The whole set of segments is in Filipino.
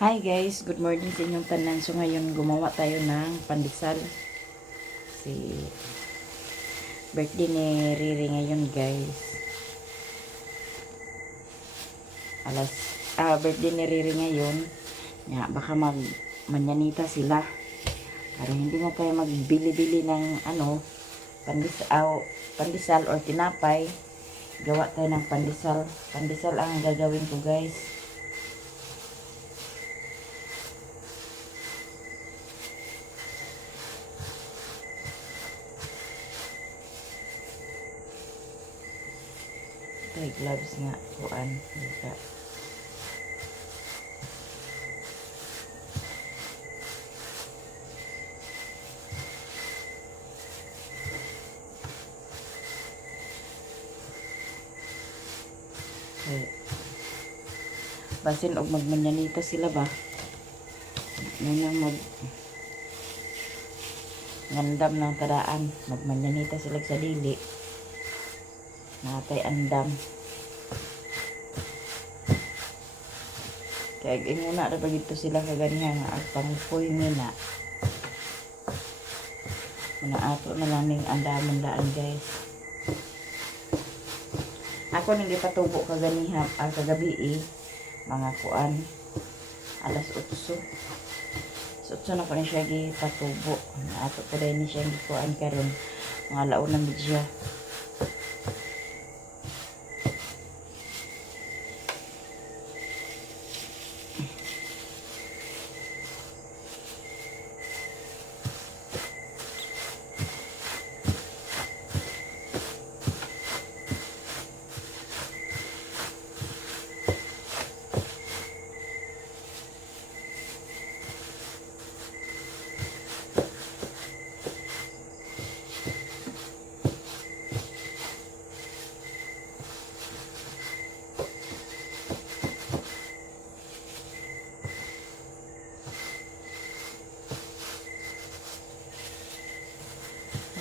Hi guys, good morning sa inyong tanan. So ngayon gumawa tayo ng pandesal. Si birthday ni Riri ngayon guys. Birthday ni Riri ngayon. Ya, baka manyanita sila. Para hindi na tayo magbili-bili ng pandesal or tinapay. Gawa tayo ng pandesal. Pandesal ang gagawin ko guys. Tay gloves nga kuan dito. Okay. Basin og magmanyanita sila ba? Nang ngandam ng tadaan, magmanyanita sila sa dili. Natay andam. Kaya inguna na bagito sila kaganihan nga ang pangpuy nila. Ato na lang ning andamon daan guys. Ako hindi patubo kaganihan kagabi mga kuan alas 8. So na ko ni siya gipatubo. Ato pa din ni siya gikuan karon mga laon ng midya.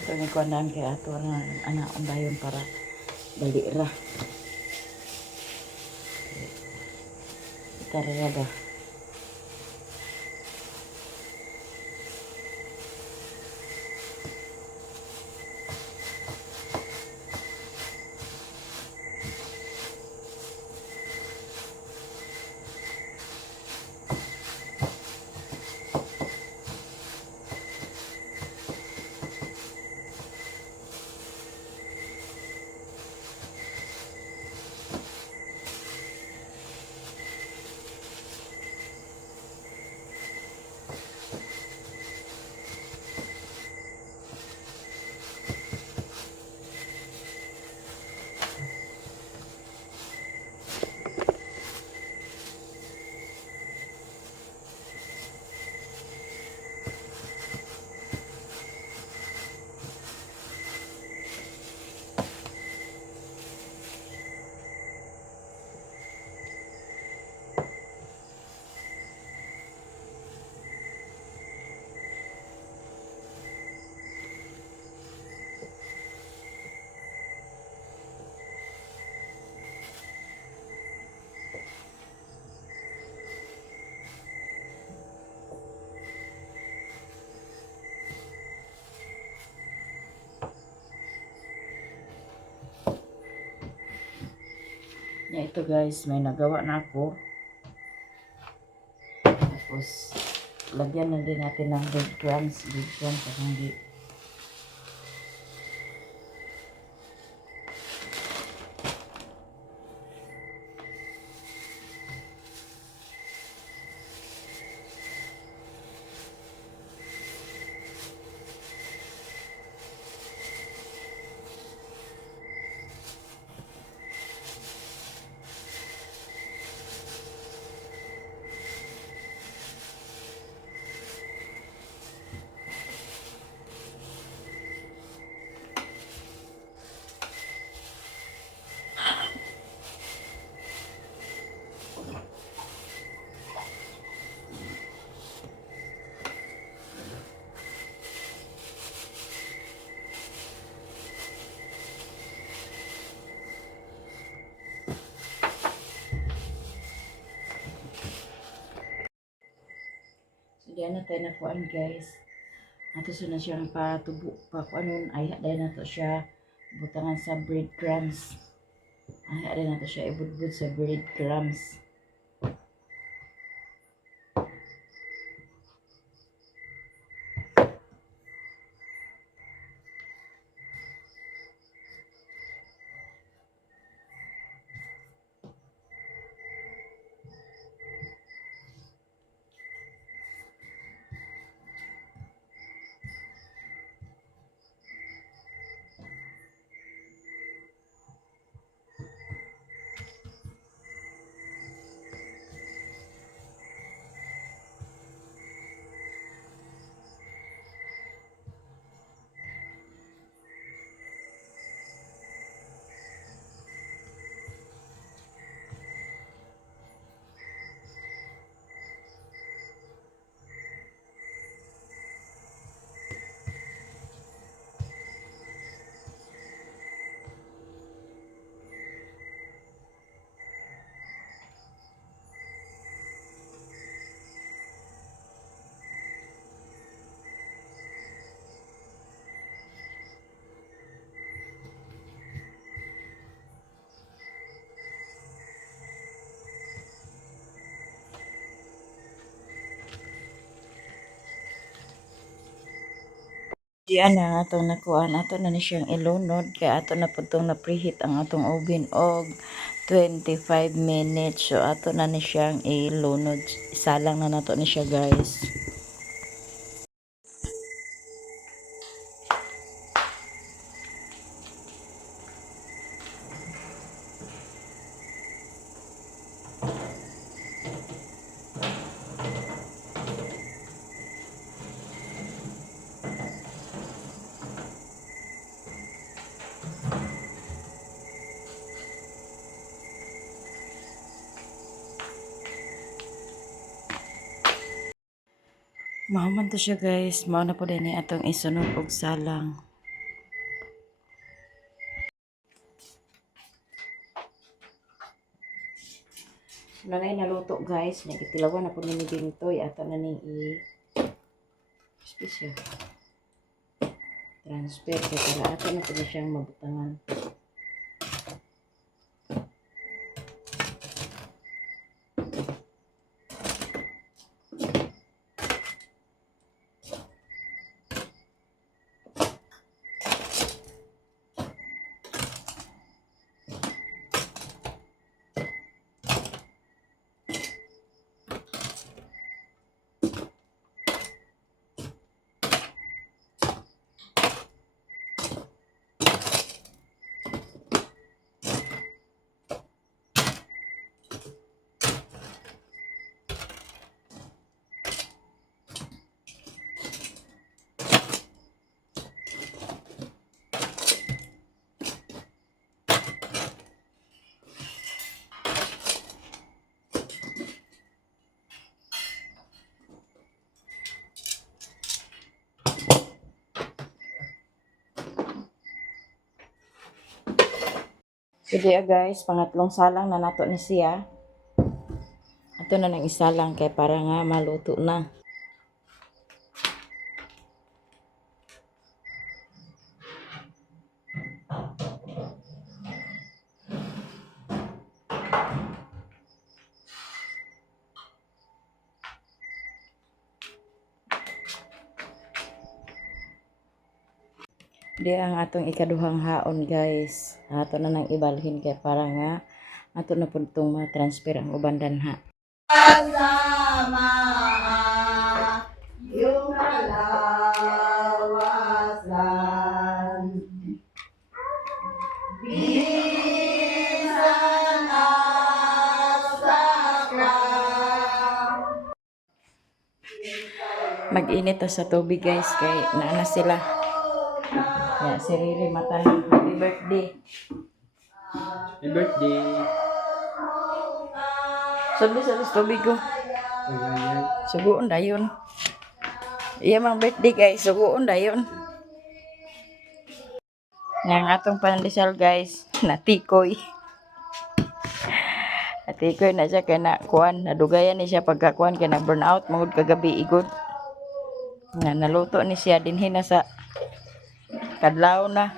Ito ni kuandaan kay ato na anak dayon para dali ra. Tara ba? Ya, ito guys, may nagawa na ako. Tapos, lagyan na din natin ng breadcrumbs. Breadcrumbs at hindi. Diyan na tayo nakuan guys. Ato sa na siyang patubo pa kuanon ay haday na to siya butangan sa breadcrumbs. Ay haday na to siya ibudbud sa breadcrumbs. Diyan na atong nakuan ato na ni siyang ilunod kay ato na pud tong na-preheat ang atong oven og 25 minutes. So ato na ni siyang ilunod. Isalang na nato ni siya guys. Mahuman to siya guys. Mao na po din ni atong isunod og salang. Nanay naluto guys. Nagitilawan na po ni Bintoy. Ato na ni special transfer. Kaya para ato na po na siyang mabutangan. Sige guys, pangatlong salang na nato ni siya. Ato na nang isalang kay para nga maluto na. Di ang atong ikaduhang haon guys. Ato na nang ibalhin kay para nga ato na pud tong ma-transfer ang uban danha. Sama yung kalawasan. Bisan asakra. Mag-init to sa tubig guys kay naana sila. Ya, si Riri matanong happy birthday. Happy birthday. Sabi sa tubig ko. Suguon dayon. Iya mang birthday guys, suguon dayon. Yang atong pandesal guys, natikoy. Natikoy na siya kay na kuan, nadugayan ni siya pagkakuan kay na burnout mangud kagabi igod. Nga naluto ni siya dinhi na sa kadlaw na.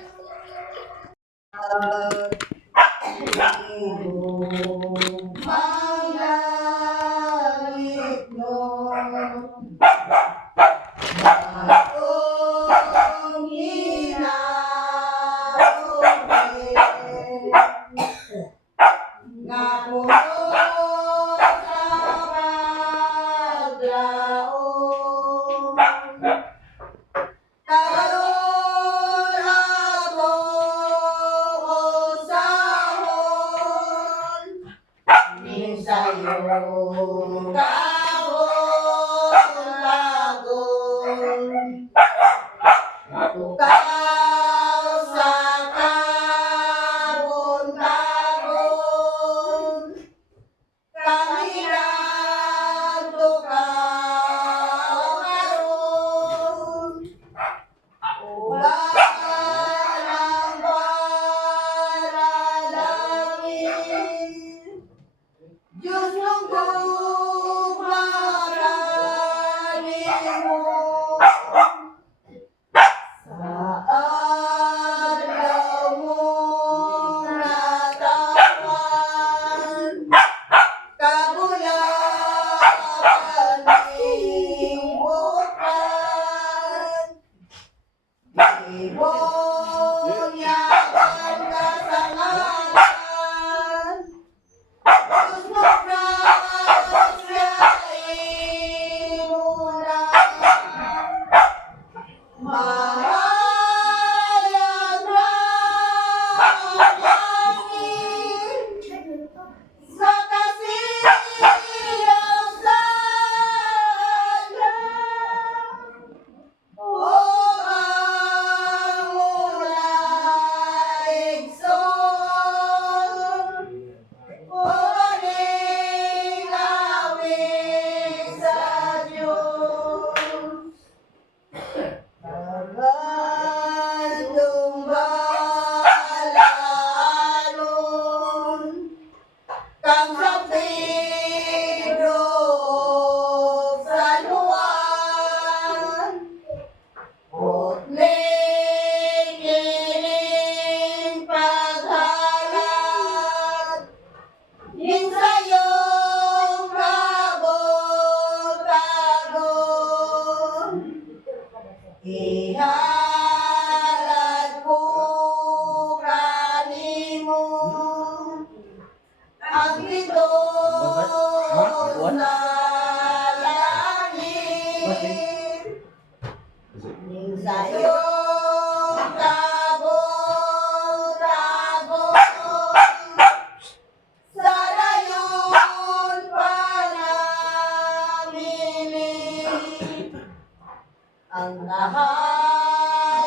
Ang nahayag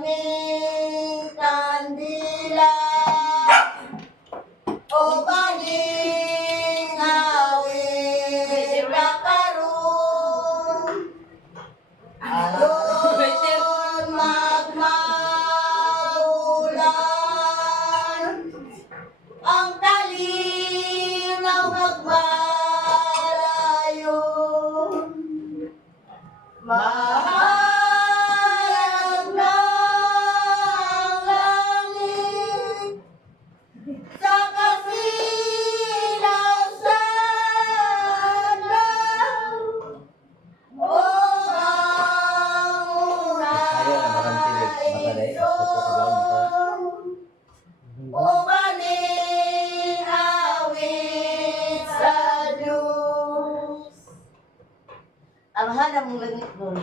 ning kandila o baning awit na karon aron magmaulan ang kalinaw magmalayon mahayag na ang langit sa kasilaw sa adlaw o ang unay o baning awit sa Diyos. Ang hanang langit nun,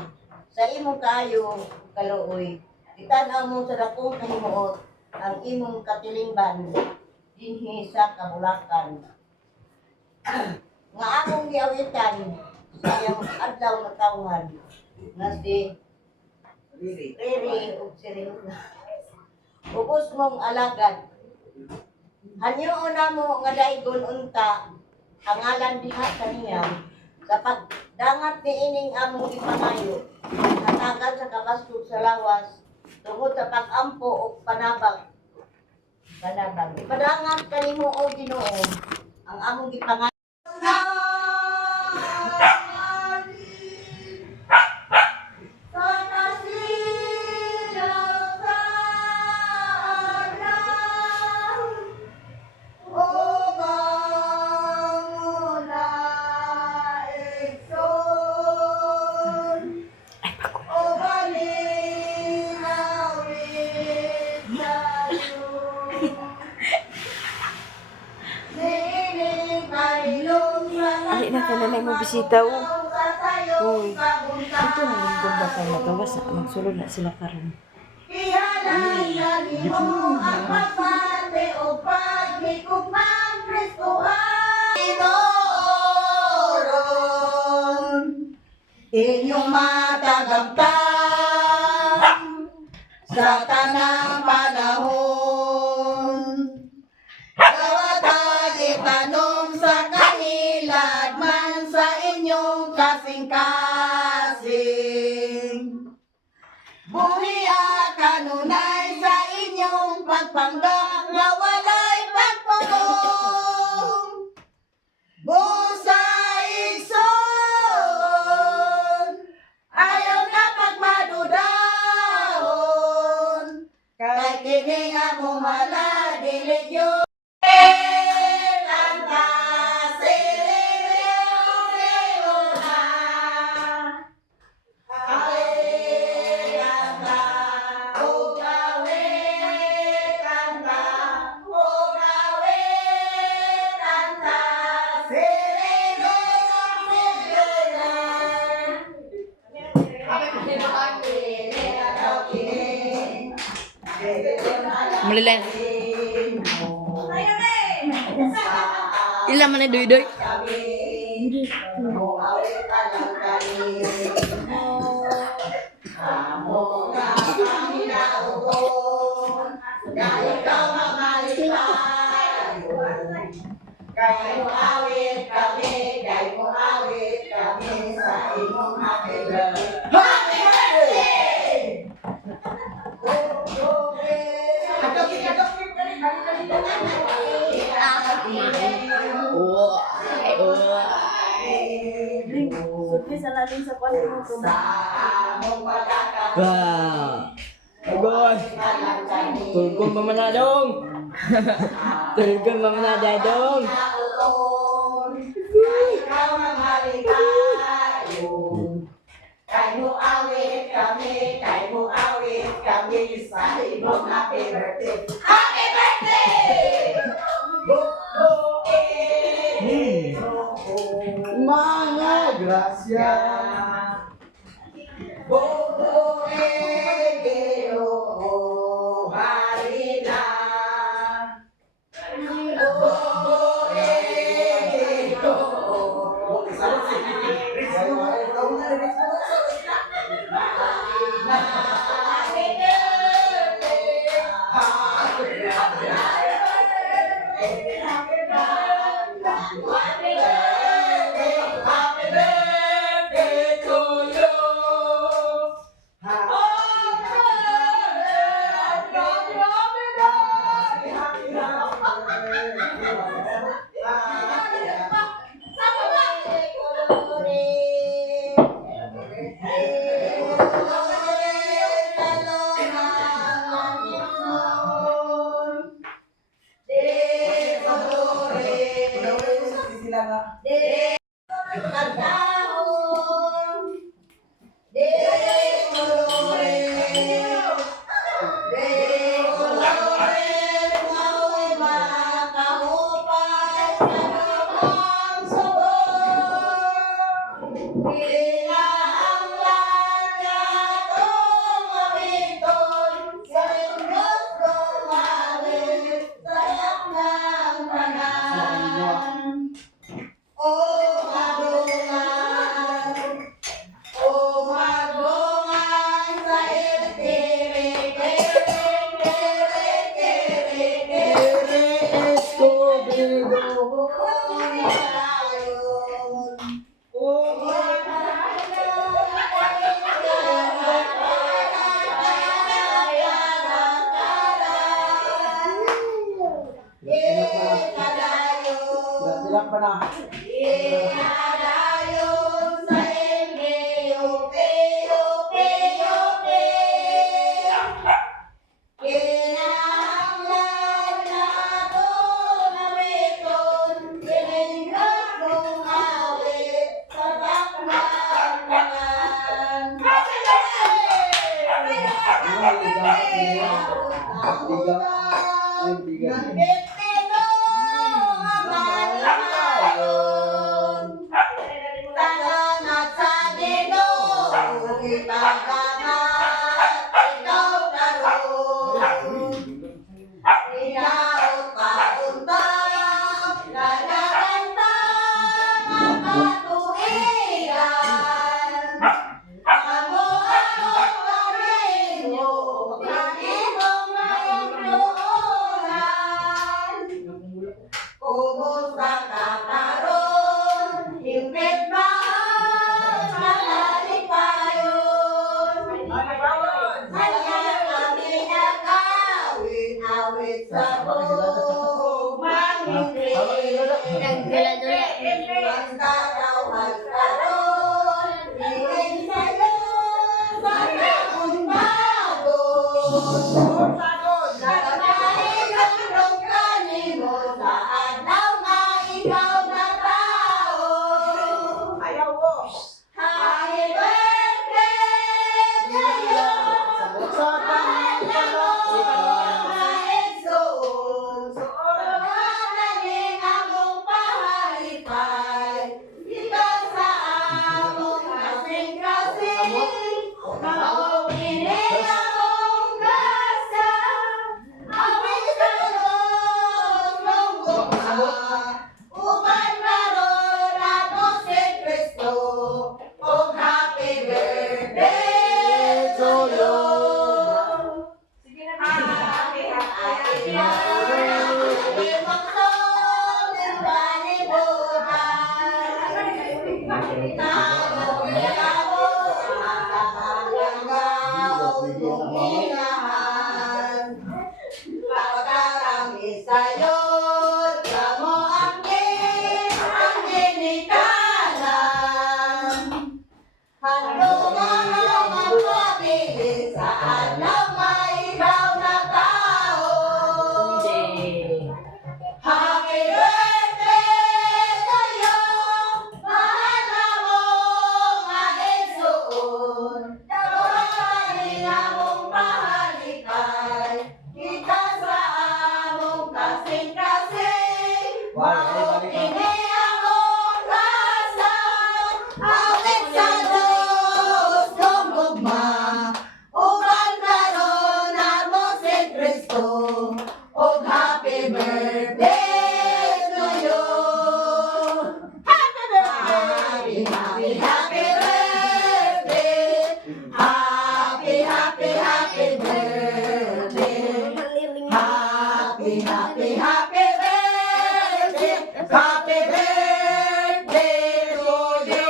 sa imong kaayo kaluoy, itanaw mo sa dakong kahimuot ang imong katilingban dinhi sa kabulakan. Nga akong giawitan sa iyang adlaw na taungan nga si Riri ug si Rinuna. Ubos mong alagad. Hanyoon na mo nga daigon unta ang ngalan diha kaniya sa pagdangat ni ining among ipangayo hatagan sa kabastog sa lawas tungod sa pag-ampo o panabag. Ipadangat kanimo o Ginoo ang among gipangayo. bisita oh. Uy. Ito na lingkod ba sa magawas na magsulod na sila karon. Inyong matagamtang sa tanang panahon. Bawat itanong sa kahilad man sa inyong kasing-kasing. Buhi kanunay sa inyong pagpanggap na walay pagpugong. Busa igsoon, ayaw na pagmadudahon. Kay kini nga mo mala, dili yun. Mulai ilang mana doy-doy. Kaya mo awit kami sa imong happy birthday. Happy birthday! Surprise na natin sa kwan mo to. Agoy! Tulkong mamanadong! Tulkong mamanadong! Ikaw mamali tayo. Kay mo awit kami sa imong happy birthday. Happy birthday! Mga grasya! itagangat, ikaw karoon. Inaot paunta, lalakanta, nakatuigan. Amo ang karino, kanino mayroon. Kumusta ka karon? Hingpit ba ang malalipayon? Hanya kami nagawin, awit sa bumang basta tawag karon, hingin sa'yo, sana kung pagod. Nagkain ang longganin mo sa adlaw nga ikaw na tao. Happy birthday sa'yo. Mga igsoon. Tuwanan among pahalipay. Ikaw sa among kasing-kasing. Maong ini among grasya. Awit sa Diyos, uban karon ato si Kristo. Oh, happy birthday to you. Happy birthday, magsong ng panibutan. Itagong ilabot ang kakalanggaw mong inahan. Pagkarami sa'yo't kamo ang ginikalan. Handog ang magpabilis sa adlaw may ikaw na tao. Happy birthday sa'yo, mahal na mong igsoon. Tawanin among pahalipay, kita sa among kasing-kasing. Maong ini among rasa, awit sa Diyos kong gugma. Uban karon amo si Kristo, og happy birthday to you. Happy birthday, happy birthday, happy birthday, happy birthday, happy birthday to you.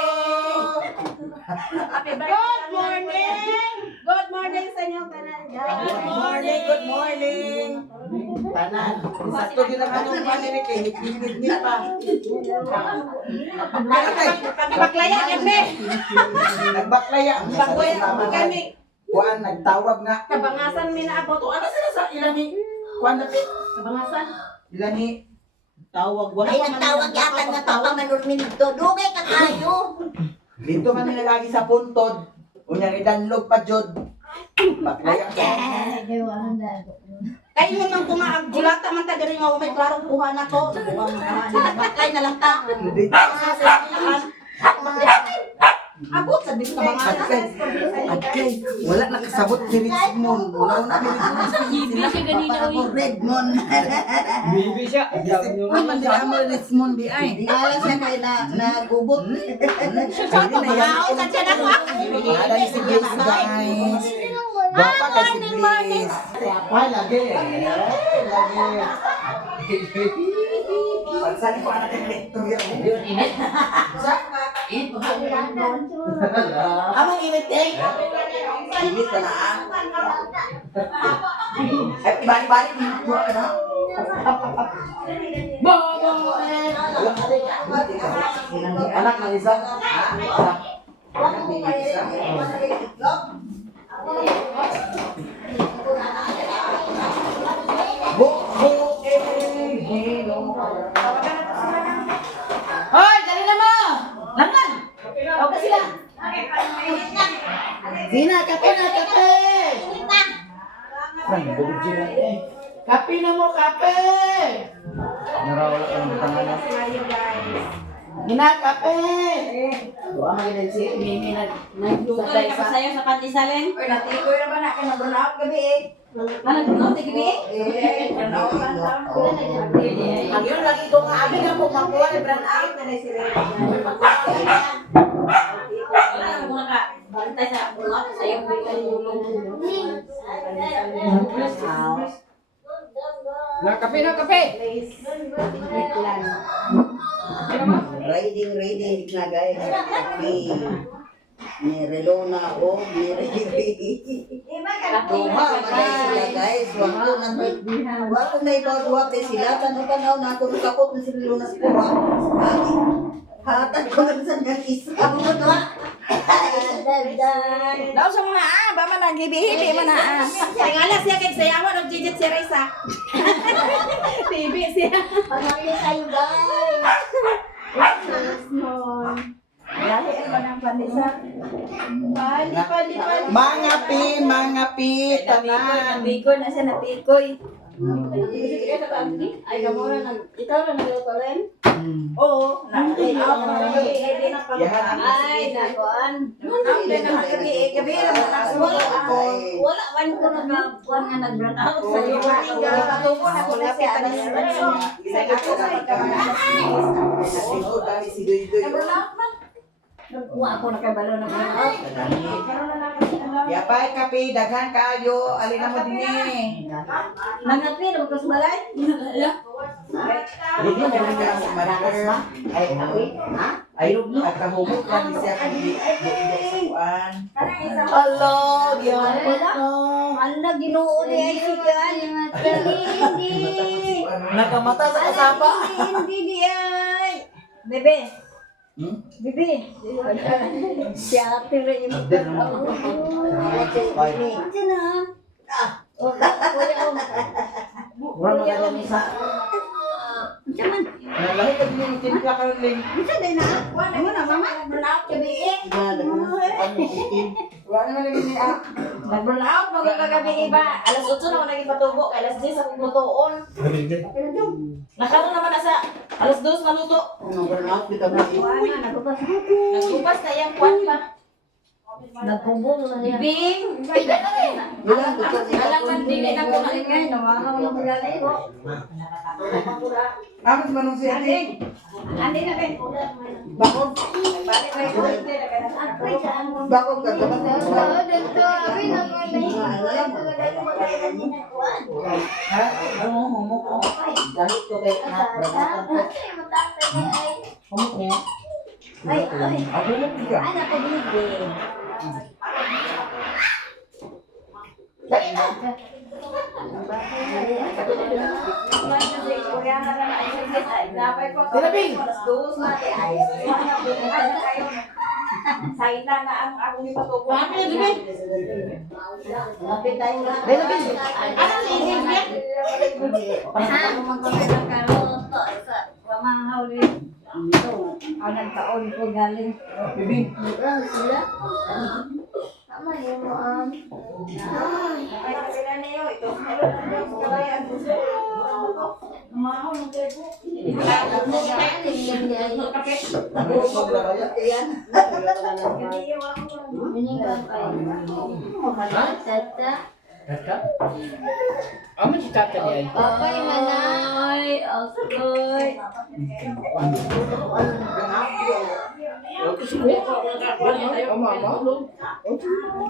Good morning! Good morning sa inyong tanan. Good morning. Tanan. Sakto din ang anong panirik eh. Higit pa. Baklaya kami. Nagbaklaya. Baklaya kami. Kuan, nagtawag nga. Kabangasan mi na abot. Ano sila sa ilan ni? Kuan na Kabangasan. ilan ni? Tawag. Wala Ay, pa man nagtawag yata nga papamanod minuto. Dugay ka tayo. Dito man nila lagi sa puntod. Unya ni danlog pa jud. Baklaya ka. Kayo mo nang kumaag. Gulata man ta diri nga may klarong kuha na ko. Bakay na lang ta. Hindi. Abot sa bis kabangasan. Agkay, wala nakasabot si Richmond. Wala na ni Richmond. Redmond. Bibi siya. Ay, mandi amo Richmond di ay. Di alam siya kay nagubot. Kabangaw sa tiyan ako. Ada si Blaze guys. Bapa kay si Blaze. Apa lagi? Pagsali ko anak ng lektor yan. Amang init eh. Init ka na ah. Ay, balik-balik. Buwa ka na. Bobo eh. Anak ng isa. Anak ng isa. Bobo eh. Hoy, dali na mo. Langan. O ka sila. Zina, kape na, kape. Kape na mo, kape! Narawala ka ng tangan na. Ginakape! Doa mga ganun si Mimi na Nagluto rin ka pa sa'yo sa pantisalin? Uy, natikoy na ba na? Kaya burnout gabi eh. Nagluto gabi? Burnout lang taon. Ang yun lagi ko nga abi na po makuha ni brand out na si Rene. Wala na muna ka. Bantay sa bulat sa'yo. Kape. Riding na guys. Ni Relona o ni Riri. Duha man sila guys. Wako na ibaw-duha pa sila. Tanaw na ako nakapot na si Relona sa kuha. Hatag ko na sa niyang isa. Daw sa mga ba man ang hibi-hibi man na. Tingala siya kay sayawan ng Jijit si Raisa. Bibi siya. Pamangkin kayo guys. Lahi ang manang panisa. Pali. Mga pi, tanan. Natikoy na siya, natikoy. Ay, gamora ikaw na nagluto rin? Oo, Ay, Ay, nakuan. Gabi naman ako. wala man ko nagkapuan nga nag-burn out sa iyo. Patubo na ko na siya. Nagkuha ako nakabalo ng burn out. Yapay kape, daghan kayo, alin mo din eh. Nangapi, nagkas balay? Hindi mo rin ka sa manager. Ay, awi. Ha? Ay, at kahubog lang siya kung di-dok sa kuan. Hello, Diyon. Ala, ginoo ni ay sigan. Hindi. Nakamata sa kasapa. Hindi di ay. Bebe. Bebe. Si ate rin yung Diyan na. Kuya, Wala mo kaya ni sa. Diyan. Nalahi ka din yung timpla ka rin. Diyan din na. Ano na, mama? Burn out ka eh. Wala naman lagi ni ah. Nag-burn out, magkagabi iba. Alas 8 na ako naging patubo, alas 10 ako lutoon. Nakaroon naman na sa alas 2 maluto. Burn out kita mo. Nagbupas na yung kwan pa. Nagkumbong na niya. Bing! Alam man, dili na ko na. Ako sa manong siya. Andi na Ben. Bakod. Balik na ito. Bakod ka. Dapat na. Ha? Ano mo mo ko? Dahil ko kay anak. Humok niya. Ako mo tiga. Anak ko bibi. Tilaping! Saita na ang akong ipatubo. Lapit tayo na. Tilaping! Ano ni Hilbert? Anong taon ko galing. Bibing! Sila? Tama yung Ay, sila niyo. Ito. Kabayan. Mahal ng tebo. Yan. Miningkan Tata. Amo si tata niya. Papay manay. Asoy.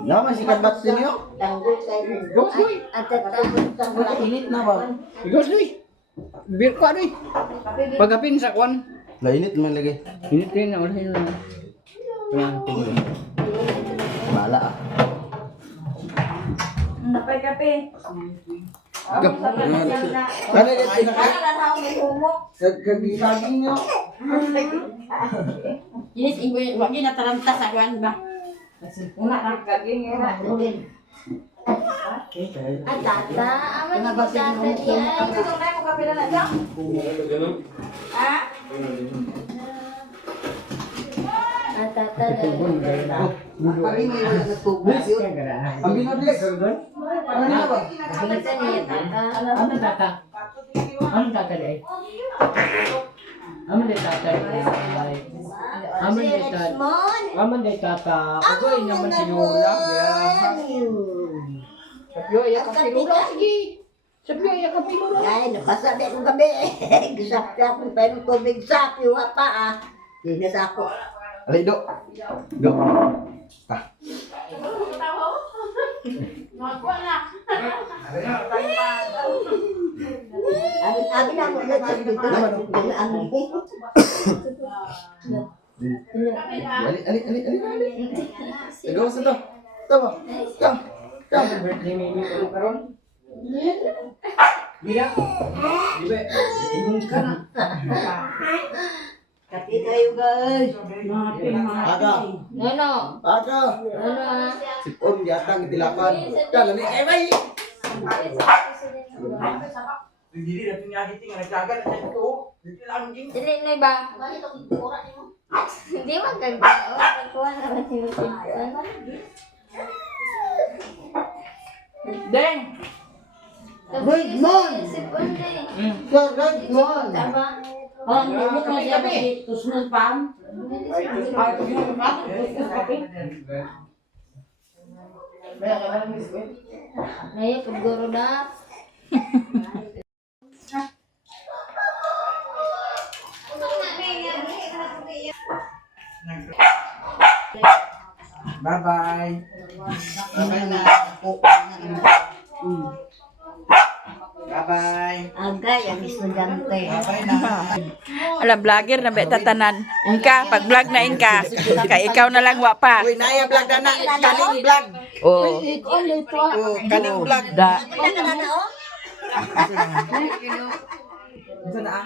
Naman si Kanbat ninyo? Tanggol kayo. Gosoy. At tanggol. Init na ba? Gosoy. Bir ko ani. Pagapin sa kwan. Lainit man lagi. Ini tin na ulihin na. Yan tingin. Bala ah. Napay kape. Go. Ano yung pinaka? Ano may humok? Kagigaging nyo. Yes, wag na taramta sa kwan ba? Una ang kaging era. At tata. Ama ni tata niya. Gusto na mo kape na lang. Ha? At tata. Kami may wala na tubig yun. Ang binablik. Ano na ba? Kita niya tata. Ano tata? Ano tata dai? Aman day tatay. Aman Si day tatay. Richmond. Aman day tata. Agoy naman si Lola. Sabi ay kapilula sige. Sabi ay kapilula. Ay, napasabi ko gabi. Gisapti ako pa ng tubig sa piwa pa ah. Dinas ako. Alay, do. Do. Abi na mo ulit sa dito. Ali. Ikaw sa to. Tama. Birthday mimi ko karon. Bila. Dibe. Inung ka na. Kapi kayo guys. Aga. Aga. Sipon yata ngitilakan. Dala ni kay bay. Dili na tunya giting nagdagan sa ito. Dili lang ging. Dili na ba? Hindi magkagawa. Nagkuha naman si Lucian. Deng! Richmond. Sipon eh. Sir Richmond. Tama. Oh, nilok na siya kasi tusnod pam. Naya paguro na. Bye-bye. Bye-bye. Agay ang estudyante. Bye-bye na. Alam, vlogger na ba tatanan? Inka, pag vlog na inka. Kaya ikaw na lang wa pa. Uy, naya vlog na na. Kaning vlog. Oh. Oh, kaning vlog. Da. Ano na oh? Ito na ah.